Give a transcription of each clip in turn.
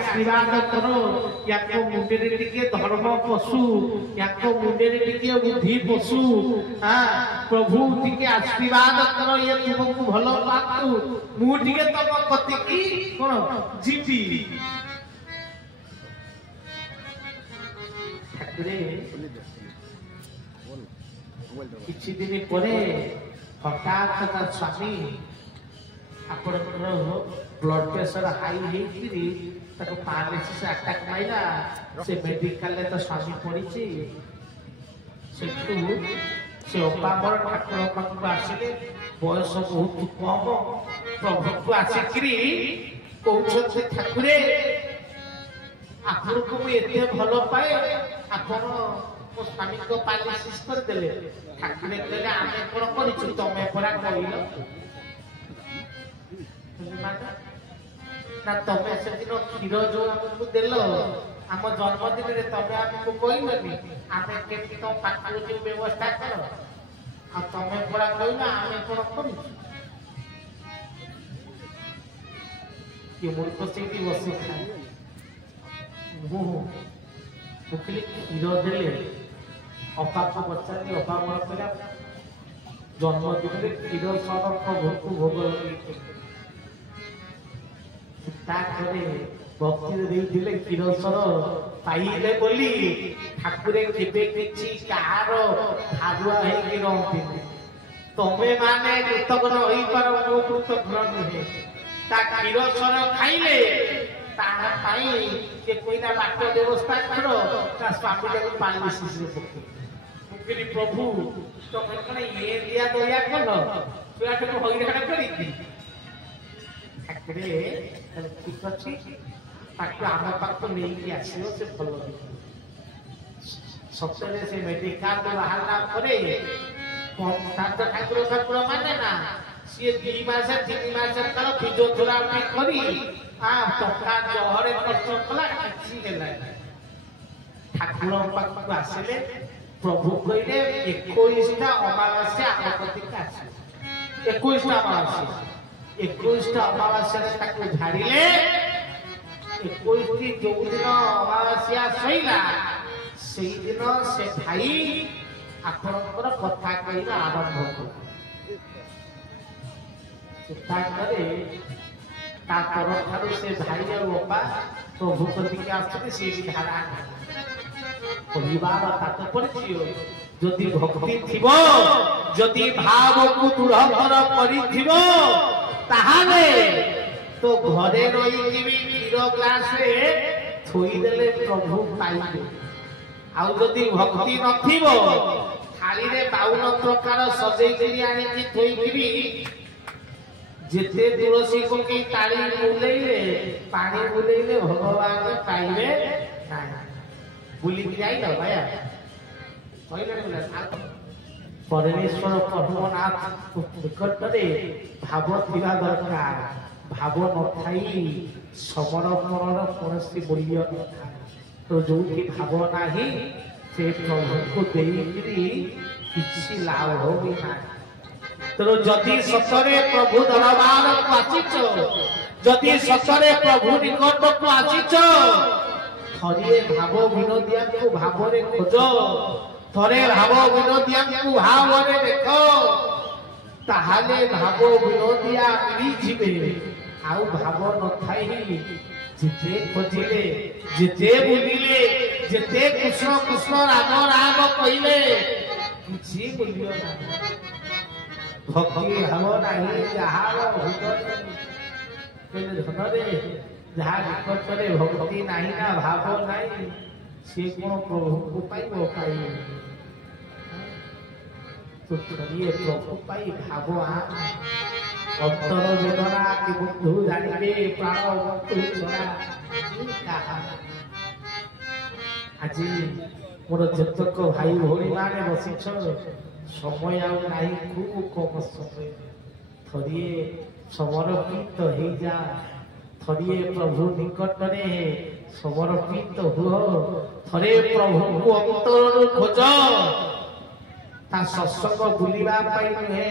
आशीर्वाद करो याको मुंडे टिके धर्म पशु याको मुंडे टिके बुद्धि पशु हां प्रभु टिके आशीर्वाद करो ये तुमको भलो पातु मु टिके तम कति की कोन जीवी ठाकुरे किछि दिन परे हठात का स्वामी आपण ब्लड प्रेशर हाई हेकरी ताको पैरालिसिस अटैक माइला से मेडिकल ले तो स्वामी पड़ी से अपामर ठाकुर पाखु आसिले बयस बहुत कम प्रभु को आसिकरी कहते ठाकुरे आपन को एते भल पाए आपन मो स्वामी को पैरालिसिस कर देले ठाकुरे कहले आमे कोन करिछु तमे परा कहिलो ना तमे से दिन क्षीर जो हमको देलो हम जन्मदिन रे तमे हमको कहलनी आमे केति तो पाखु जो व्यवस्था करो आ तमे परा कहला आमे कोन करिछु ये मूर्ख से की वस्तु खाई वो मुखली क्षीर देले अपा को बच्चा नी अपा मन करा जन्मदिन रे क्षीर सब प्रभु को भोग भक्ति देइले क्षीरसर पाइले बोली ठाकुरे केबे किछि कहार हारुआ हेकि रहथि तमे माने कृतज्ञ होई पारो मो कृतज्ञ नहे ता क्षीरसर खाइले ता पाई के कोइना बाट व्यवस्था करो ता स्वामी को पैरालिसिस रे पके मुकली प्रभु तमे कने ये दिया दया कलो तुया के होइराण करी ठाकुरे ठीक अच्छी ताकि आम पाख नहीं आसो से भल सप्ताह से मेडिकल बाहर ठाकुर ठाकुर माने ना सी 2 मास 3 मास काल फिजियोथेरापी करी टका जहरे खर्च कला कि ठाकुर पाख आसिले प्रभु कहले 21टा अमावास्या आम प्रति आसिले 21टा अमावास्या 21टा अमावास्या ताकू झाड़िले 21टी जो दिन अमावास्या सैला से दिन से भाई आपनकर कथा कहला आरंभ कला चिंता करे ता तरफ से भाई और बापा प्रभु प्रति के आस्ते से भी धारा परिवार ताते परिचियो जदि भक्ति थिबो जदि भाव को दृढ़तर करिथिबो ताहाले तो घरे रही क्षीर ग्लास रे थोई देले प्रभु पाइबे आउ जदि भक्ति नथिबो थाली रे 52 प्रकार सजै करी आनी की थोई किबी जेते तुलसी को की ताली बुलेइले पानी बुलेइले भगवान पाइबे ना बुली जाई न भाया कहले बोला परमेश्वर प्रभुनाथ निकट में भाव थिबा दरकार भाव न थाई समर्पणर कौनसी मूल्य न तो जो भाव नाही से प्रभु को देइकरी किछि लाभ होबी ना तो जदि सतरे प्रभु दरबार को आसीच जदि सतरे प्रभु निकट को आसीच थरिए भाव विनोदिया को भाव रे खोजो थरे भाव विनोदिया को भाव रे देखो ताहाले भाव विनोदिया मिली जिबे आउ भाव न थाई जिते खोजिले जिते बुलिले जिते कृष्ण कृष्ण राम राम कहिले किछि मूल्य ना भक्ति भाव नाही जहार हृदय धनरे जहा निकटरे भक्ति नाही ना भाव नाही से कोन प्रभु को पाइबो पाई तो करिए प्रभु पाई भाव अंतर वेदना कि बंधु जानिबे प्राण बंधु छड़ा आज मोर जतक भाई भोली माने बसिछ समय आउ नाही खूब कम समय थरिए समर्पित हो जा थरिए प्रभु निकट रे समर्पित हो थरे प्रभु को अंतर खोज ता सत्संग बुलिबा पाई नुहे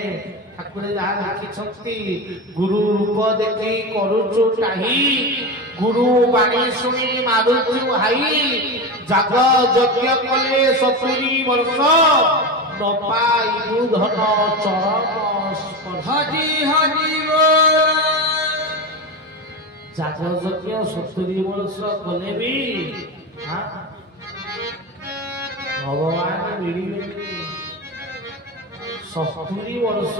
ठाकुर जहा लिखिछंती गुरु रूप देखि करूचु ताही गुरु बाणी शुणी मारुचु हाई जग यज्ञ कले 70 वर्ष न पाइबु धन चरण हरि हरि जग यज्ञ 70 वर्ष कले भी भगवान मिलिबे 70 वर्ष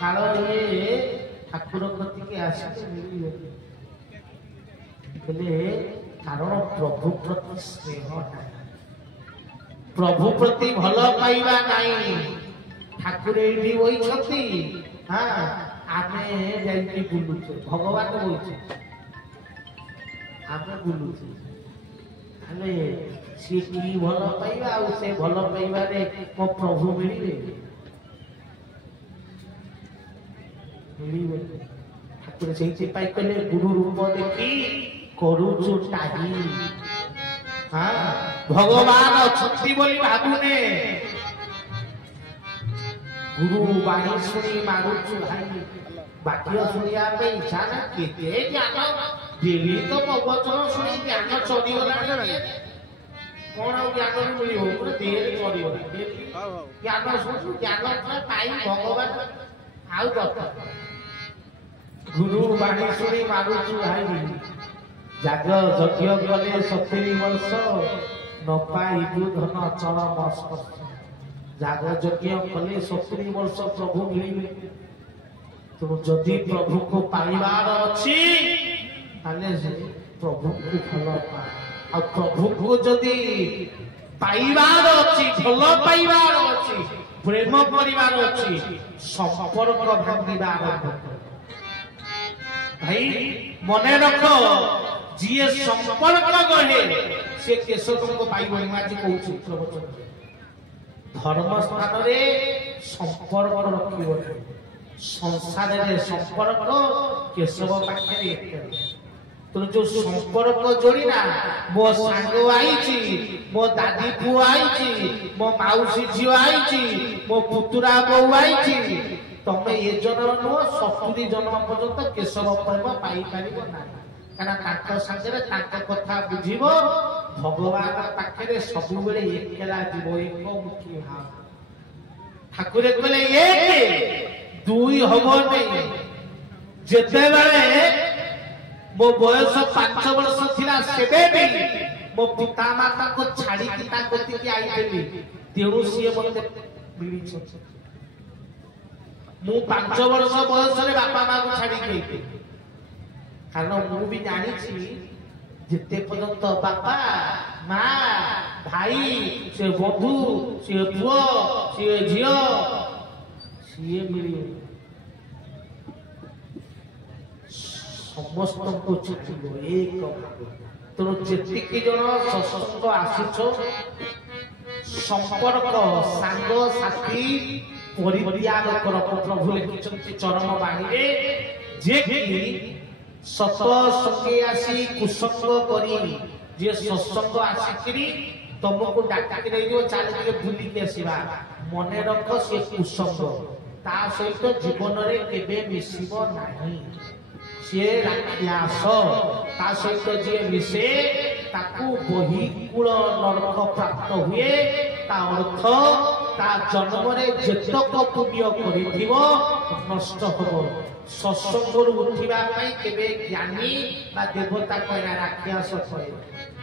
काल ठाकुर कति के आसिते मिलिबे कारण प्रभु प्रति स्नेह प्रभु प्रति भल पाइबा नहीं ठाकुर ये वही हाँ आमे जाइए बुलुचे भगवान बोलचे आमे बुलुचे आमे सी की भल पाइबा आ से भल पाइबा रे मो प्रभु मिलिबे ठाकुर से पाई कले गुरु रूप देखी करूचु टाही हाँ भगवान अछंती बोली भाबुने गुरु बाणी शुणी मारुचु भाई बाकी शुणिया पे इच्छा ना केते ज्ञान डेली तो प्रवचन शुणी ज्ञान चढ़ी गला कौन आ ज्ञान मिलियो पूरा देह चढ़ी गला ज्ञान शुणु ज्ञान पाई भगवान आउ दरकार गुरु बाणी शुणी मारुचु भाई जाग यज्ञ गले 70 वर्ष न पाइबु धन चरण स्पर्श जाग यज्ञ कले 70 वर्ष प्रभु मिलिबे तो जदि प्रभु को पाइबार अछि ताले प्रभु को भल पा आ प्रभु को जदि पाइबार अछि भल पाइबार अछि प्रेम परिवार अछि संपर्क भांगिबार भाई मने रखो जिए संपर्क गढ़े से केशव को पाइब आज कहूँ प्रवचन धर्म स्थान रे संपर्क रखिब संसार रे संपर्क केशव पाखे तो जो संपर्क जोड़ीना मो सांग आईची मो दादी पु आईची मो माउसी झियो आईची मो पुतुरा बहू आईची तमे ये जन नो 70 जन पर्यंत केशव प्रेम पाई पारिबो ना काना ताक संगे ताक कथा बुझिबो भगवान पाखे सब बेले एकला जीवो एक मुखी भाव ठाकुर कहले एक दुई हबो नहीं जेते बेले मो बयस 5 वर्ष थिला सेबे भी मो पिता माता को छाड़ी पिता गति के आई देली तेरु सिए मते मिली छ मु 5 वर्ष बयस रे बापा मां को छाड़ी गई कारण मु भी जानी छी जिते पर्यंत बापा मां भाई से बंधु से पुओ से झियो सिए मिली समस्त को छाड़िबो एक तो जेतिक जन सत्संग आसीछो संपर्क सांग साथी परित्याग कर प्रभु लिखिछन्ति चरण बाणी रे जे कि सत संगे आसी कुसंग करी जे सत्संग आसीकरी तुमको डाका के देइयो चाल के भूली के आसीबा मने रख से कुसंग ता सहित जीवन रे केबे मिसिबो नाही से राक्षस ता सहित जे मिसे ताकू बही कूल नरक प्राप्त हुए ता अर्थ ता जन्म रे जेतक पुण्य करिथिबो नष्ट होबो सत्संग उठिबा पई केबे ज्ञानी बा देवता कहना राक्षस कहे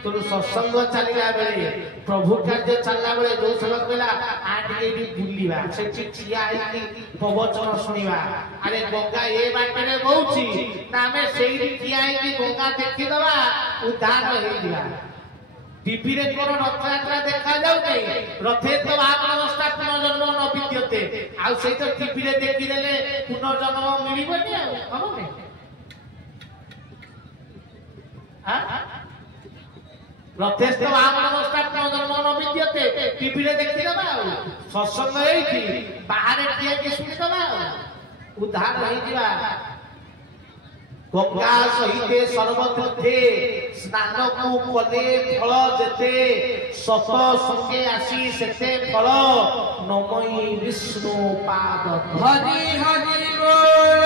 तो सत्संग चलिला बेले प्रभु कार्य चलला बेले जो सब कहला आटे भी बुलिबा से चिठिया आइकी प्रवचन सुनिबा अरे गंगा ए बाटे रे बहुची ना हमें सेही ठिया आइकी गंगा देखि दबा उद्धार होई दिला टीवी रे कोन रथयात्रा देखा जाउ नै रथे तो आप अवस्था पुनर्जन्म न विद्यते आ सेही तो टीवी रे देखि देले पुनर्जन्म मिलिबो नै करो नै हां रथेस्त आप अवस्था पुनर्जन्म न विद्यते टीवी रे देखि दबा सत्संग एथि बाहर ठिया के सुनि दबा उद्धार होई दिबा गंगा सहिते सर्वतीर्थे स्नान को कले फल देते सत संगे आसी सेते फल नमई विष्णु पाद हरि हरि बोल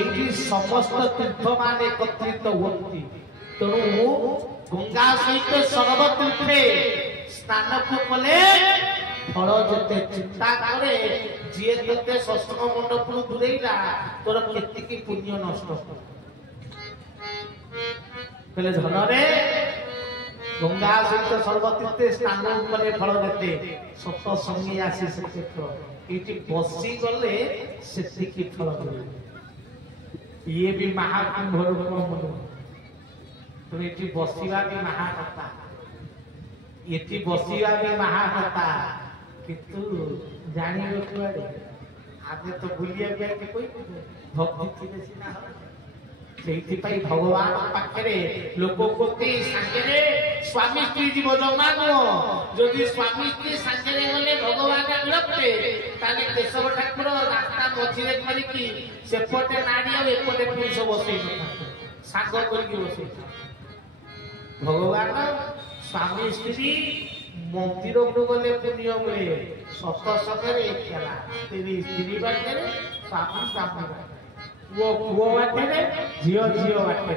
एठी समस्त तीर्थ मान एकत्रित हुअन्ति तेणु गंगा सहित सर्वतीर्थे स्नान को कले फल देते चिंता करे जी ते सत्संग मंडप दूरेला तोर केतिकी पुण्य नष्ट पहले धनरे गंगा सहित सर्वतीर्थे स्नान करे फल देते सत संगी आसी से एटी बसी गले सेतिकी फल मिले ये भी महाकुंभ रूप तो एटी बसिवा भी महाकथा एटी बसिवा भी महाकथा किंतु जानी कुआड़े आगे तो बुलिया गया के कोई भक्ति थी सीना सेइथिपाई भगवान पाखरे लोक कोती सांगरे स्वामी स्त्री जीव जमा नो जदि स्वामी स्त्री सांगरे गले भगवान विरक्ते ताले केशव ठाकुर रास्ता मझिरे धरिकी सेपटे नाड़ी और एपटे पुरुष बसई सांग करके बसई भगवान स्वामी स्त्री मंदिर को गले पुण्य मिले सत सतरे खेला स्त्री बाटे स्वामी स्वामी वो पुओ बाटे झियो झियो बाटे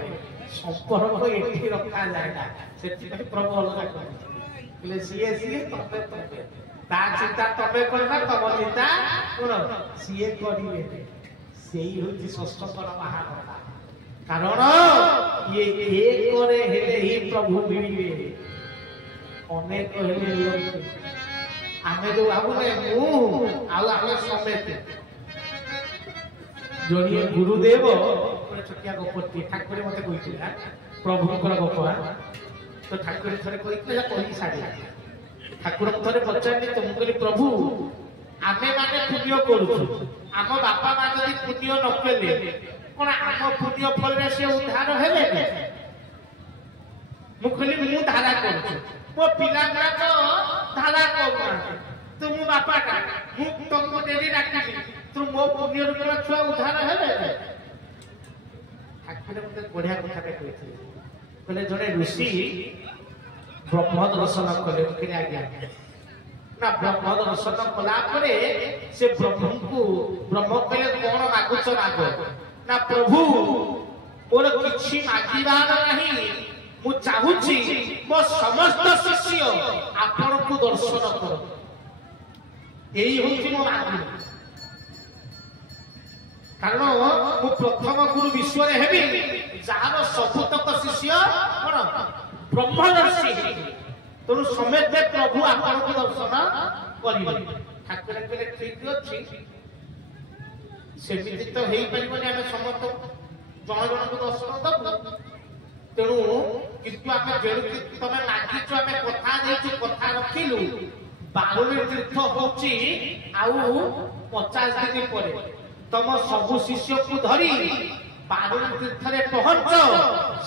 संपर्क एठी रखा जाएगा सेठी प्रभु अलग करे सीए सीए तबे तबे ता चिंता तबे करना तब चिंता कोन सीए करिवे सेही होती षष्ठकर महाकथा कारण ये एक करे हेले ही प्रभु मिलिवे अनेक हेले लोग आमे जो भाबु ने मु आ आमे समेत जड़िए गुरुदेव छोटिया गपटी ठाकुर मत कही प्रभुंर गप तो ठाकुर थे कही सारी ठाकुर थे पचारे तो मुझे प्रभु आमे माने पुण्य करूँ आम बापा माँ जब पुण्य न कले कौन आम पुण्य फल से उद्धार हेले मुझे धारा करुँ मो पिला तो धारा कर तुम बापा तुमको डेरी डाकिली तुम मो पुण्य रूप छुआ उद्धार हेले ठाकुर मते बढ़िया कथा कहले जड़े ऋषि ब्रह्म दर्शन कले कि आज्ञा ना ब्रह्म दर्शन कला परे से ब्रह्म को ब्रह्म कहले कौन मागुच माग ना प्रभु मोर किछि मागिबार नहीं मु चाहूची मो समस्त शिष्य आपण को दर्शन कर यही होची मो मागी कारण मु प्रथम गुरु विश्व रे हेबी जार सबुतक शिष्य कोन ब्रह्मदर्शी तेणु समेत प्रभु आपण को दर्शन करिवे ठाकुर कहले ठीक अछि सेमिति तो हेई परिबनी आमे समस्त जण जण को दर्शन दबु तेणु किंतु आमे जेरुति तमे मागिछु आमे कथा देछु कथा रखिलु बारुणी तीर्थ होची आउ 50 दिन परे तम सबु शिष्य को धरी बारुणी तीर्थ रे पहुंच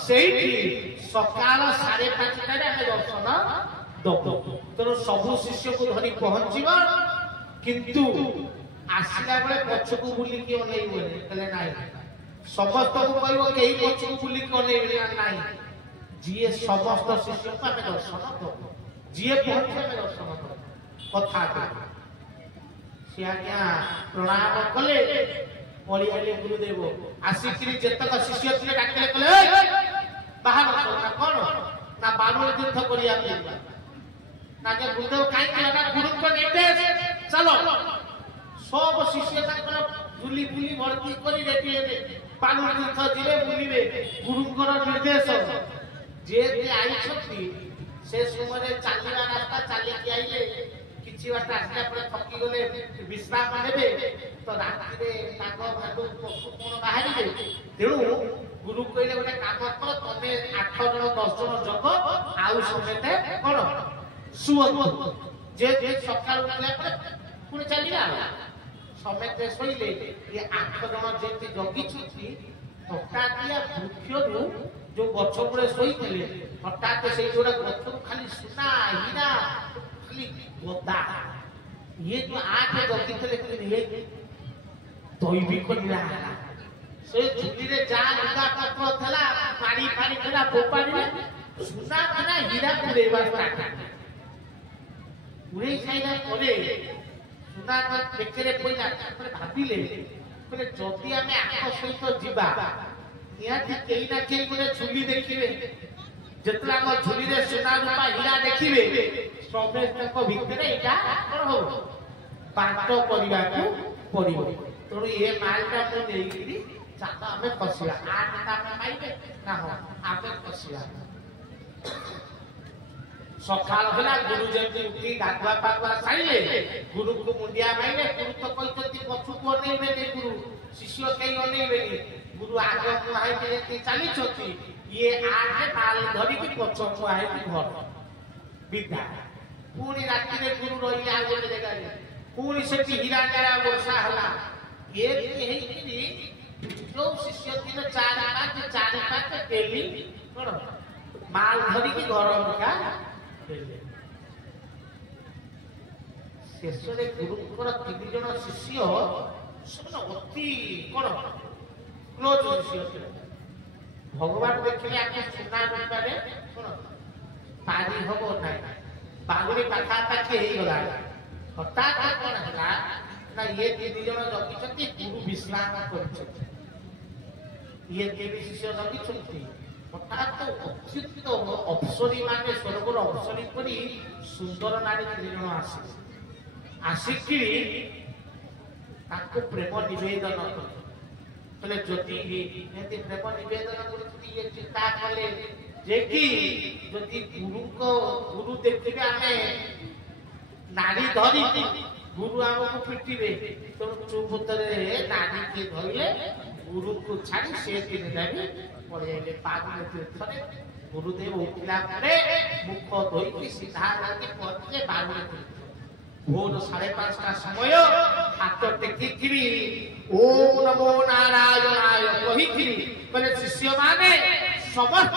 सेठी सकाल 5:30 रे आमे दर्शन दबु तेणु सबु शिष्य को धरी पहुंचीबा किंतु आसिला बेले पछकु बुली के अनेइबे तले नाही समस्त को कहबो केही पछकु बुली के अनेइबे नाही जिए समस्त शिष्य को आमे दर्शन दबु जिए पहुंचे आमे दर्शन दबु कथा सी आज्ञा प्रणाम कले पड़ियाले गुरुदेव आसिक जेतक शिष्य थे डाकले कले बाहर ना कौन ना बारुणी तीर्थ करिया ना के गुरुदेव काई ना गुरु को निर्देश चलो सब शिष्य ताकर बुली बुली भर्ती करी रेडी हेबे बारुणी तीर्थ जिवे बुलिबे गुरुଙ୍କର निर्देश जे आई छथि से समय चालिया रास्ता चाली के आइले किछि बात आसला पर थकी गले विश्राम नेबे तो राति रे नाग भालु पशु कोन बाहरिबे तेणु गुरु कहले गोटे काम कर तमे 8 जण 10 जण जग आउ समेते कोन सुअत जे जे सकाळ उठला पर पुणी चलिया समेते सोइले ये 8 जण जेति जगी छुची हठातिया वृक्षरु जो गछ पुरे सोइतले हठात से जोडा गछ खाली सुना हीरा खाली गोदा ये जो आके जगी थे लेकिन ये दैवी को निराला से झुली रे जा लुगा पत्र थला पानी पानी थला पोपाड़ी रे सुना थला हीरा पुरेवा स्टार्ट पुरे साइला करे सुना तो बेकरे पइला पर भाबिले बोले जदी हमें आको सहित जिबा निहाती केही ना केही बोले झुली देखिबे जेतला हम झुली रे सुना रूपा हीरा देखिबे समस्त भितरे एटा कोन हो पाट परिबा को पड़िबो तो ये मालटा तो नेइकरी चाता हमें फसिला आटा में पाइबे ना हो आमे फसिला सकाल होला गुरु जयंती उठी गाधवा पागवा साइले गुरु को मुंडिया माइले गुरु तो कहते पछु को नहीं बेने गुरु शिष्य कई नहीं बेने गुरु आगे मुहाई के चली छथि ये आगे बाल धरी की पछु मुहाई की घर विद्या पूरी राति रे गुरु रही आगे जगह रे पूरी सेठी हीरा जरा वर्षा होला एक यही कि जो शिष्य दिन चार पांच डेली कोन माल धरी की घर का शेषरे गुरुଙ୍କର 3 ଜଣ ଶିଷ୍ୟ ସେମାନେ ଅତି କୋଣ କ୍ଲୋଜ ଶିଷ୍ୟ ଭଗବାନ ଦେଖିଲେ ଆକେ ସୁନା ରୂପରେ କୋଣ ପାରି ହବ ନାହିଁ ବାଗୁଡ଼ି ପାଖା ପାଖି ହେଇଗଲା ହଠାତ୍ କଣ ହେଲା ନା ଇଏ 3 ଜଣ ଜଗିଛନ୍ତି ଗୁରୁ ବିଶ୍ରାମ କରିଛନ୍ତି ଇଏ 3 ଶିଷ୍ୟ ଜଗିଛନ୍ତି हठात अच्युत अप्सरी माने स्वर्गर अप्सरी परी सुंदर नारी 3 जण आसिकी ताको प्रेम निवेदन कले ज्योति एति प्रेम निवेदन करती ये चिंता कले जे कि ज्योति गुरु देखिबे आमे नारी धरी गुरु हमको पिटिबे तो चुपतरे नारी के धइले गुरु को छाड़ी से 3 दिन पड़े पागल तीर्थरे गुरुदेव उठला परे मुख धोई की सीधा राती पहुंचे बागुल तीर्थ भोर 5:30 समय हाथ टेकिकिरी ओम नमो नारायणाय कहिकिरी परे शिष्य माने समस्त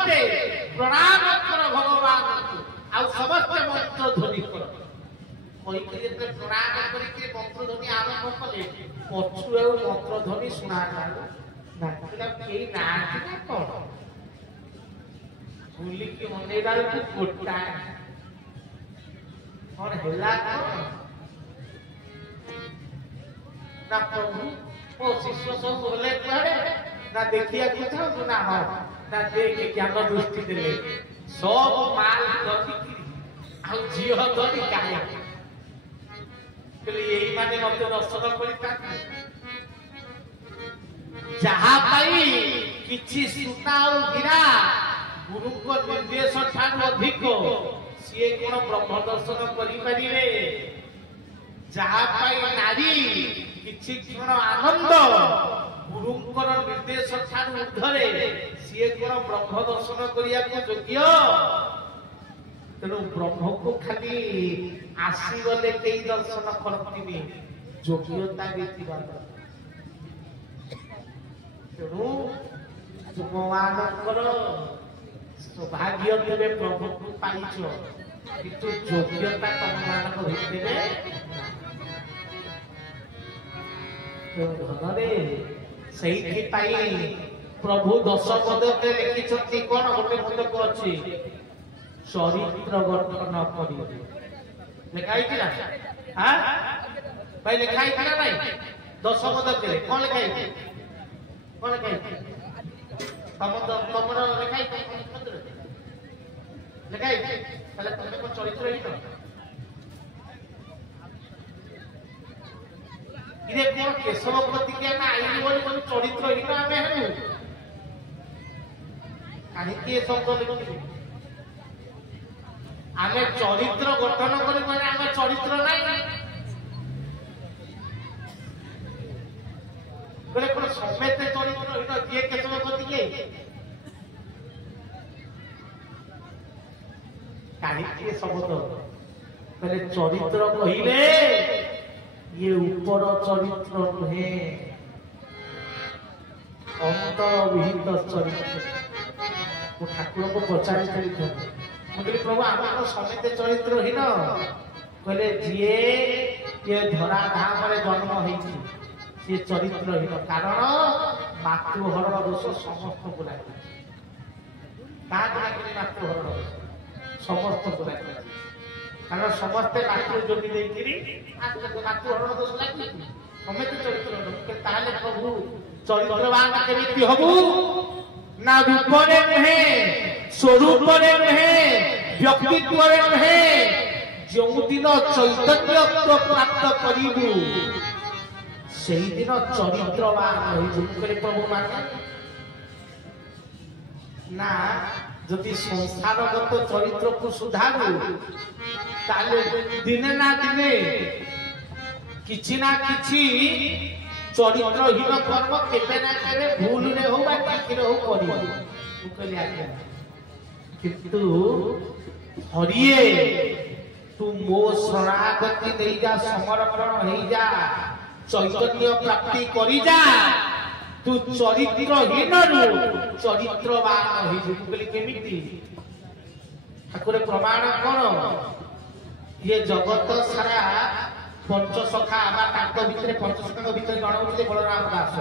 प्रणाम कर भगवान को आ समस्त मंत्र ध्वनि कर कहिकिरी प्रणाम करिके मंत्र ध्वनि आरंभ कले पछु मंत्र ध्वनि सुना ना के नाच कौन गुली की मंदिर को गोटा और हेला ना प्रभु ओ शिष्य सब बोले करे ना देखिया कुछ ना हो ना देख ज्ञान दृष्टि देले सब माल धरी आ जियो धरी काया यही माने मत दर्शन करिता जहा पाई किछि सुता और हीरा गुरु को निर्देश ठानु अधिक सिए कोन ब्रह्म दर्शन करि परिबे जहा पाई नारी किछि क्षण आनंद गुरु को निर्देश ठानु उद्धरे सिए कोन ब्रह्म दर्शन करिया को योग्य तेनु ब्रह्म को खाली आसी गले केई दर्शन करतिबे योग्यता देतिबा तेणु तुमମାନଙ୍କର सौभाग्य देवे प्रभु को पाइछ किंतु योग्यता तुमମାନଙ୍କ ଭିତରେ धनरे ସେଇଥି ପାଇଁ प्रभु 10 पदके लिखिछନ୍ତି कोन गोटे पदक अछि चरित्र गठन करी लिखाई कि ना हां भाई लिखाई कि ना भाई 10 पदके कोन लिखाई कोन लिखाई तमरो लिखाई लिखाई তাহলে তুমি কোন চরিত্রহীন ইরে কোন কেশব প্রতিজ্ঞা না আইনি বলি কোন চরিত্রহীন আমি হেলু কাহিকি এ শব্দ লিখি আমি চরিত্র গঠন করি মানে আমি চরিত্র নাই বলে কোন সমেতে চরিত্রহীন দিয়ে কেশব প্রতিজ্ঞা কাহিকি শব্দ বলে চরিত্র কহিলে ये ऊपर चरित्र नुहे अंतर विहित चरित्र वो ठाकुर को पचारि मुझे प्रभु आम समेत चरित्रहीन कहले जी धरा धाम जन्म होती चरित्रहीन कारण ମାତୃହରଣ ଦୋଷ ସମସ୍ତଙ୍କୁ ଲାଗିଛି। କାହାକୁ ଲାଗିଛି ମାତୃହରଣ ଦୋଷ? ସମସ୍ତଙ୍କୁ ଲାଗିଛି। କାରଣ ସମସ୍ତେ ମାତୃ ଯୋଗୀ ଦେଇକିରି ମାତୃହରଣ ଦୋଷ ଲାଗିଛି। ସମସ୍ତେ ଚରିତ୍ର ତାହେଲେ ପ୍ରଭୁ ଚରିତ୍ରବାନ କେମିତି ହବୁ? ନା ରୂପରେ ନୁହେଁ, ସ୍ୱରୂପରେ ନୁହେଁ, ବ୍ୟକ୍ତିତ୍ୱରେ ନୁହେଁ, ଯେଉଁଦିନ ଚୈତନ୍ୟତ୍ୱ ପ୍ରାପ୍ତ କରିବୁ ସେଇଦିନ ଚରିତ୍ରବାନ ହେଇଯିବୁ। କହିଲେ ପ୍ରଭୁ ମାନେ ନା ଯଦି ସଂସାରଗତ ଚରିତ୍ରକୁ ସୁଧାରୁ ତାହେଲେ ଦିନେ ନା ଦିନେ କିଛି ନା କିଛି ଚରିତ୍ରହୀନ କର୍ମ କେବେ ନା କେବେ ଭୁଲରେ ହଉ ବା ଠିକରେ ହଉ କରିବ। ମୁଁ କହିଲି ଆଜ୍ଞା, କିନ୍ତୁ ହରିଏ ତୁ ମୋ ଶରଣାଗତି ନେଇଯା, ସମର୍ପଣ ହେଇଯା, ଚୈତନ୍ୟ ପ୍ରାପ୍ତି କରିଯା, ତୁ ଚରିତ୍ରହୀନରୁ ଚରିତ୍ରବାନ ହେଇଯିବୁ। କହିଲି କେମିତି? ଠାକୁର ପ୍ରମାଣ କଣ? ଇଏ ଜଗତ ସାରା ପଞ୍ଚସଖା ବା ତାଙ୍କ ଭିତରେ ପଞ୍ଚସଖାଙ୍କ ଭିତରେ ଜଣେ ହଉଥିଲେ ବଳରାମ ଦାସ।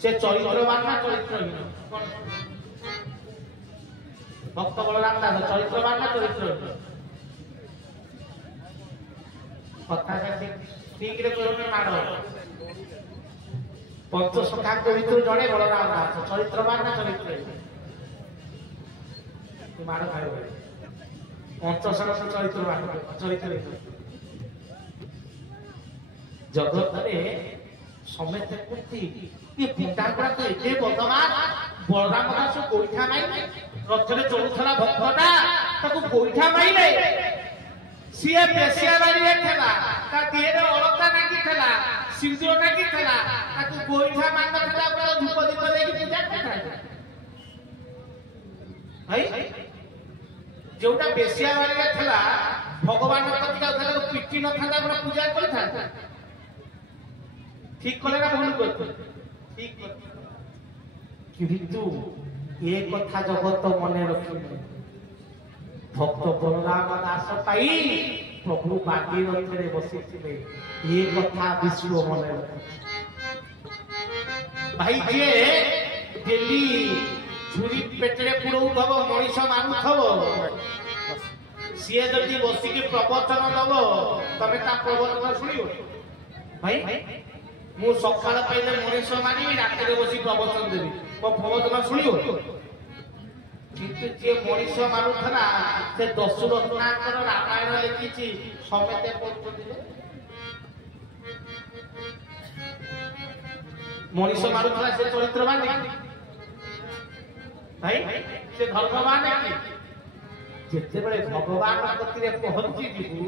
ସେ ଚରିତ୍ରବାନ ନା ଚରିତ୍ରହୀନ? ଭକ୍ତ ବଳରାମ ଦାସ ଚରିତ୍ରବାନ ନା ଚରିତ୍ରହୀନ? କଥା ଠିକରେ କହିଲେ ମାଡ଼। ପଞ୍ଚସଖାଙ୍କ ଭିତରୁ ଜଣେ ବଳରାମ ଦାସ ଚରିତ୍ରବାନ ନା ଚରିତ୍ରହୀନ? ମାଡ଼ ଖାଇବ। ପଞ୍ଚସଖା ଚରିତ୍ରବାନ ଚରିତ୍ରହୀନ? ଜଗତରେ ସମେତ କୁର୍ତ୍ତି ଏ ପିତା ଗୁଡାକ ଏତେ ବଦମାସ। ବଳରାମ ଦାସ ଗୋଇଠା ମାଇଲେ, ରଥରେ ଚଳୁଥିଲା ଭକ୍ତଟା ତାକୁ ଗୋଇଠା ମାଇଲେ। ସିଏ ବେଶିଆ ବାରିରେ ଥିଲା, ତା ଦେହରେ ଅଳତା ନାଗିଥିଲା, ସିନ୍ଦୁର ନାଗିଥିଲା, ତାକୁ ଗୋଇଠା ମାରିନଥିଲା ପୁରା ଧୂପ ଦୀପ ଦେଇକି ପୂଜା କରିଥିଲା। ଯୋଉଟା ବେଶିଆ ବାରିରେ ଥିଲା ଭଗବାନଙ୍କ କତିକି ଯାଉଥିଲା, ତାକୁ ପିଟି ନଥାନ୍ତା ପୁରା ପୂଜା କରିଥାନ୍ତା। ঠিক করে না ভুল করতে? ঠিক করতে। কিন্তু এ কথা জগত মনে রখিবে। ভক্ত বলরাম দাস পাই প্রভু বাগি রথরে বসিছিলে, এ কথা বিশ্ব মনে রখে। ভাই যে ডেলি ঝুরি পেটরে পুরৌথব, মଣିষ মানুথব, সিଏ যদি বসিকি প্রবচন দব তবে তা প্রবচন শুনিব? ভাই ମୁଁ ସକାଳ ପାଇଲେ ମଣିଷ ମାନିବି, ରାତିରେ ବସି ପ୍ରବଚନ ଦେବି, ମୋ ପ୍ରବଚନ ଶୁଣିବ? କିନ୍ତୁ ଯିଏ ମଣିଷ ମାନୁଥିଲା ସେ ଦଶରତ୍ନାଙ୍କର ରାମାୟଣ ଲେଖିଛି, ସମେତେ ପଢୁଛନ୍ତି। ମଣିଷ ମାନୁଥିଲା ସେ ଚରିତ୍ରବାନ ଭାଇ, ସେ ଧର୍ମବାନ କି? ଯେତେବେଳେ ଭଗବାନ କତିରେ ପହଞ୍ଚିଯିବୁ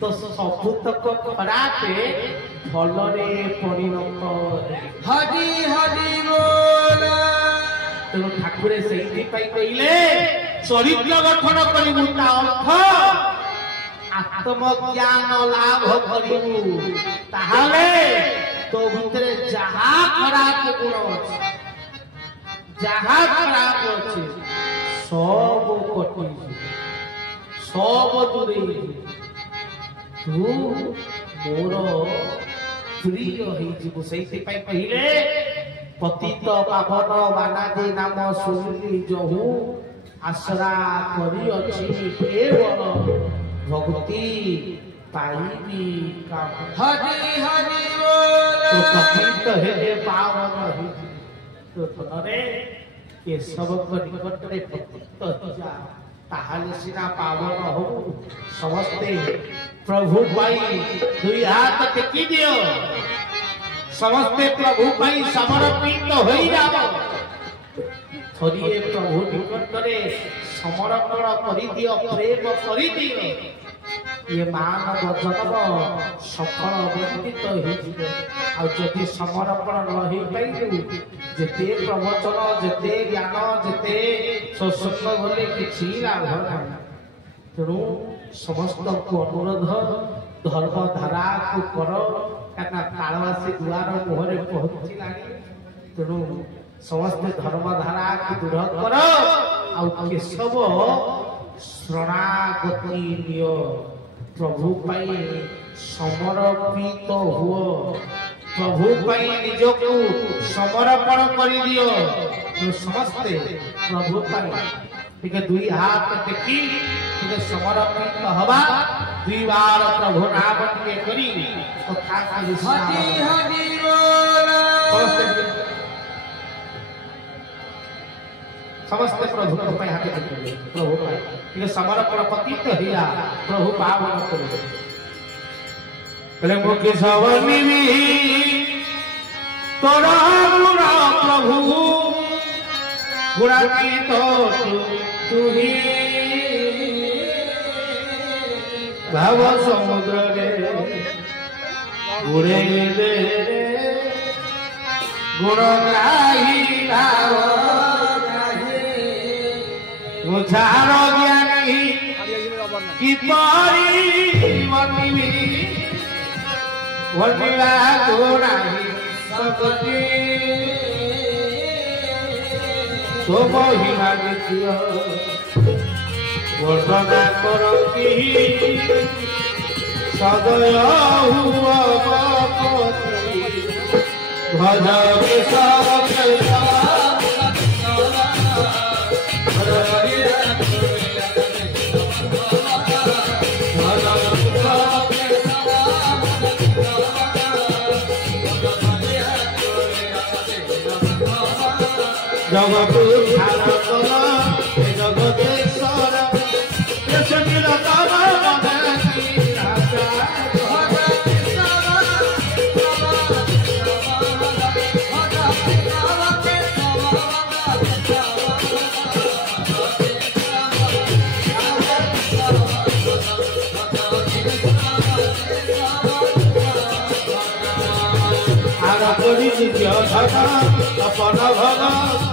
ତ ସବୁତକ ଖରାପ ଭଲରେ ପରିଣତ। ହରି ହରି ବୋଲ। ତେଣୁ ଠାକୁରେ ସେଇଥିପାଇଁ କହିଲେ ଚରିତ୍ର ଗଠନ କରିବୁ, ତା ଅର୍ଥ ଆତ୍ମଜ୍ଞାନ ଲାଭ କରିବୁ। ତାହେଲେ ତୋ ଭିତରେ ଯାହା ଖରାପ ଗୁଣ ଅଛି, ଯାହା ଖରାପ ଅଛି ସବୁ କଟିଯିବ, ସବୁ ଦୂରେଇଯିବ। ତୁ ମୋର ପ୍ରିୟ ହେଇଯିବୁ। ସେଇଥିପାଇଁ କହିଲେ ପତିତ ପାବନ ବାନାଦି ନାମ ଶୁଣିଲି ଯହୁ, ଆଶ୍ରା କରିଅଛି କେବଳ ଭକ୍ତି ପାଇବି କାମ। ହରି ହରି ବୋଲ। ପତିତ ହେଲେ ପାବନ ହେଇଯିବୁ। ତୋ ଧନରେ କେଶବଙ୍କ ନିକଟରେ ପତିତ ହେଇଯା, ତାହେଲେ ସିନା ପାବନ ହବୁ। ସମସ୍ତେ ପ୍ରଭୁ ପାଇଁ ଦୁଇ ହାତ ଟେକି ଦିଅ, ସମସ୍ତେ ପ୍ରଭୁ ପାଇଁ ସମର୍ପିତ ହୋଇଯାଅ। ଥରିଏ ପ୍ରଭୁ ନିକଟରେ ସମର୍ପଣ କରିଦିଅ, ପ୍ରେମ କରିଦିଅ, ଇଏ ମାନବ ଜନ୍ମ ସଫଳ ବର୍ଣ୍ଣିତ ହେଇଯିବ। ଆଉ ଯଦି ସମର୍ପଣ ନ ହେଇପାରିବୁ, ଯେତେ ପ୍ରବଚନ, ଯେତେ ଜ୍ଞାନ, ଯେତେ ସତ୍ସଙ୍ଗ ଗଲେ କିଛି ଲାଭ ନାହିଁ। ତେଣୁ ସମସ୍ତଙ୍କୁ ଅନୁରୋଧ, ଧର୍ମ ଧାରାକୁ କର, କାରଣ କାଳ ଆସି ଦୁଆର ମୁହଁରେ ପହଞ୍ଚିଲାଣି। ତେଣୁ ସମସ୍ତେ ଧର୍ମ ଧାରାକୁ ଦୃଢ କର। ଆଉ କେଶବ ଶରଣାଗତି ନିଅ, ପ୍ରଭୁ ପାଇଁ ସମର୍ପିତ ହୁଅ। प्रभु पाई निजको समर्पण कर दियो तो समस्ते प्रभु पाई ठीक दुई हाथ देखी ठीक समर्पित हवा दुई बार प्रभु नाम के करी कथा का हरि हरि बोल समस्त प्रभु को पाई हाथ देखी प्रभु पाई ठीक समर्पण पतित हिया प्रभु पावन करे प्रेम के सवनी तोरा गुणा प्रभु गुणा की तो तू ही भाव समुद्र रे गुणे दे गुणग्राही भाव मुझार ज्ञानी कि परी बनिबी वनिला गुणाही सकती तो महिमा देखियो वर्णना करती सदय हुआ पति भज जगत जगतेश्वर अपन भग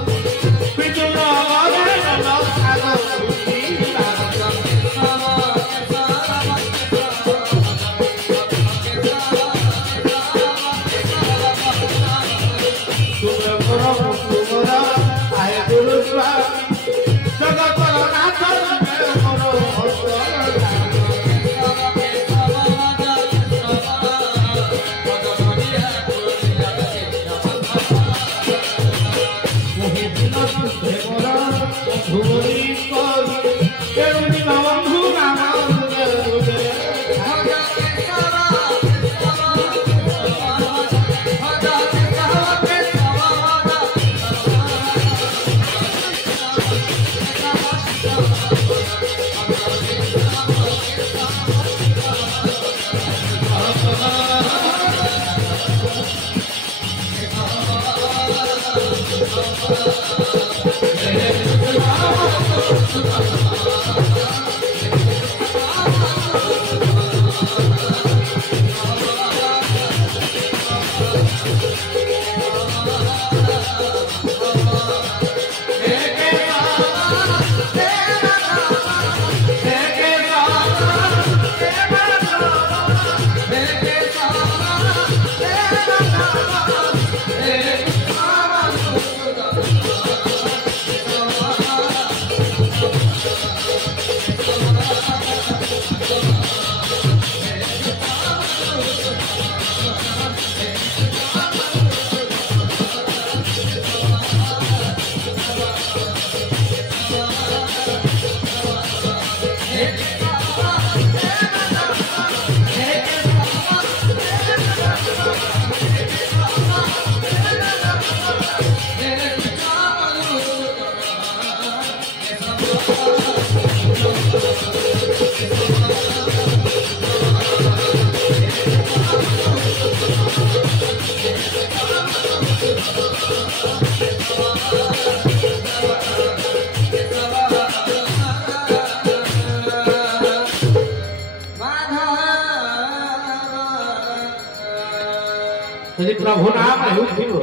यदि प्रभु नाम हेउथिबो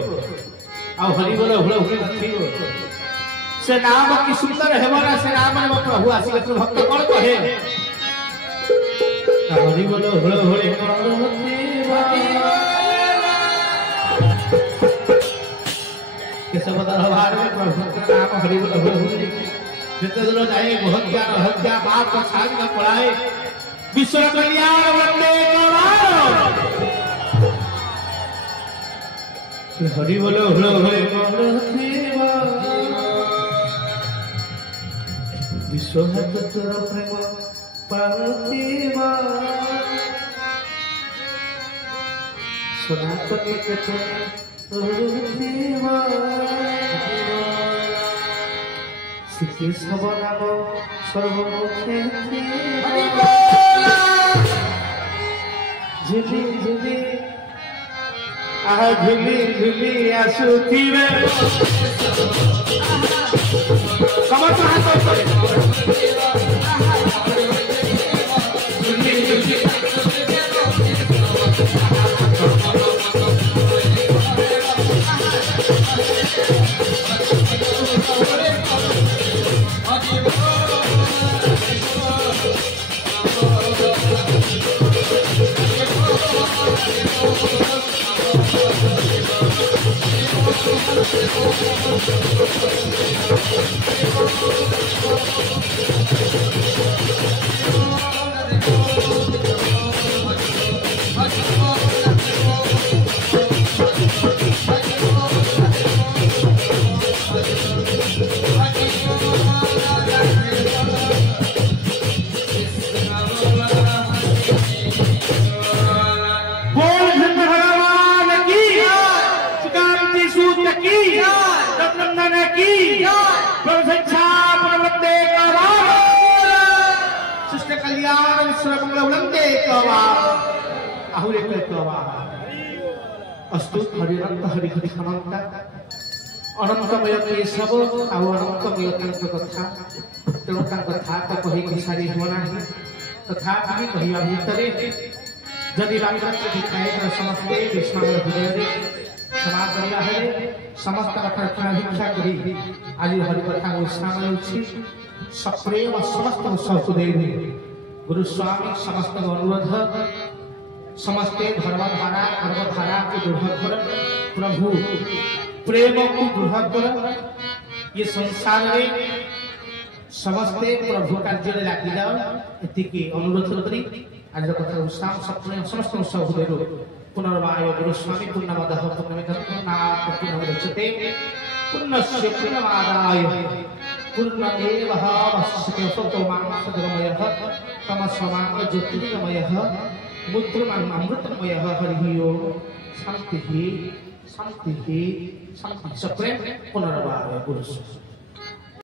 आ हरि बोल हुळ हुळ नथिबो से नाम की सुंदर हेबरा से नाम में प्रभु आसी तो भक्त कोन कहे हरि बोल हुळ हुळ केशव दरबार में प्रभु का नाम हरि बोल हुळ हुळ जिते दिनो जाए बहुत ज्ञान हत्या बाप का छाग न पड़ाए विश्व कल्याण वंदे करारो हरि बोलो हलो हरि मनथिबा विश्वहात तोर प्रेम पाथिबा सनातन केतन सिके सब नाम सर्वमुखे झिली झिली झिली झिली आसुथिबे समस्त हाथ ऊपर झिली झिली अस्तु हरिअनंत हरि हरि अनंत अनंतमय केशव आउ अनंतमय तांक कथा तेणु कथा तो कही सारी होना तथा कहवा भितर जदि रामचंद्र दिखाए समस्ते विष्णु हृदय क्षमा करवा समस्त कथा भिक्षा करी आज हरिकथा विश्राम सप्रेम समस्त सहुदेव गुरुस्वामी समस्त अनुरोध समस्ते धर्मधारा कर्मधारा को दृढ़ कर प्रभु प्रेम को दृढ़ कर ये संसार में समस्ते प्रभु कार्य लगी जाओ ये अनुरोध करी आज कथा विश्राम सप्रेम समस्त सहुदेव पुनर्वाय गुरुस्वामी पूर्णमदः पूर्णमिदं पूर्णात् पूर्णमुदच्यते पूर्णस्य पूर्णमादाय पूर्णमेवावशिष्यते सतोमांसगमयः तमस्वमांग ज्योतिर्गमयः मुद्रमृतमयः हरिः ओम शांति शांति शांति सप्रेम पुनर्वाय गुरुस्वामी।